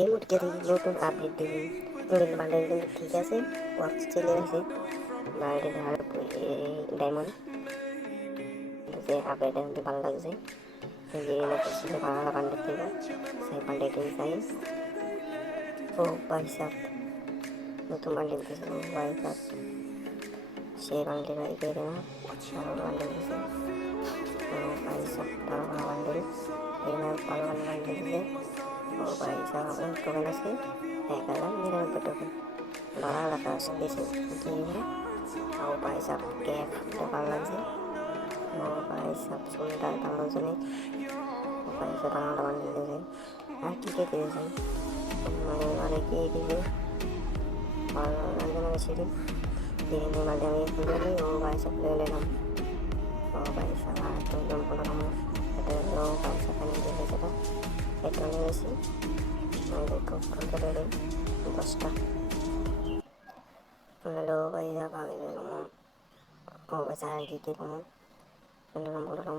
এর মধ্যে দেখি নতুন আপডেট দিবি নতুন বান্ডেল কিন্তু ঠিক আছে ওয়াচ চলে গেছে বান্ডেল আর ডায়মন্ড যে আপডেট কিন্তু ভালো লাগছে যে করছিলে বাংলা বান্ডেল থেকে সেই বান্ডেলটি চাই ও পয়সা নতুন বান্ডেল দিয়েছে ও পয়সা সেই বান্ডেল এগিয়ে না আরও বান্ডেল দিয়েছে ও পয়সা ভালো ভালো বান্ডেল এখানে ভালো ভালো বান্ডেল দিয়েছে ও পয়সা টোকেন আছে 1099 টোকেন বাড়া রাখা আছে দিয়েছে দিয়ে ও পয়সা ক্যাপটা ভালো লাগছে ও পয়সা চুলটা ভালো জন্য ও পয়সা বাংলা বান্ডেল দিয়েছে আর কি কে দিয়েছে মানে কি দিয়েছে ভালো লাগছে না বেশি দিনের মাধ্যমে খুলে ও পয়সা খুলে নিলাম ও পয়সা আর তো কোনো রকম এটা ও পয়সা কেন দিয়েছে সেটা এটা নিয়েছি আমাদের খুব খুলতে 10টা লো পয়সা পাবে ও পয়সা আর কি কমন কোনো রকম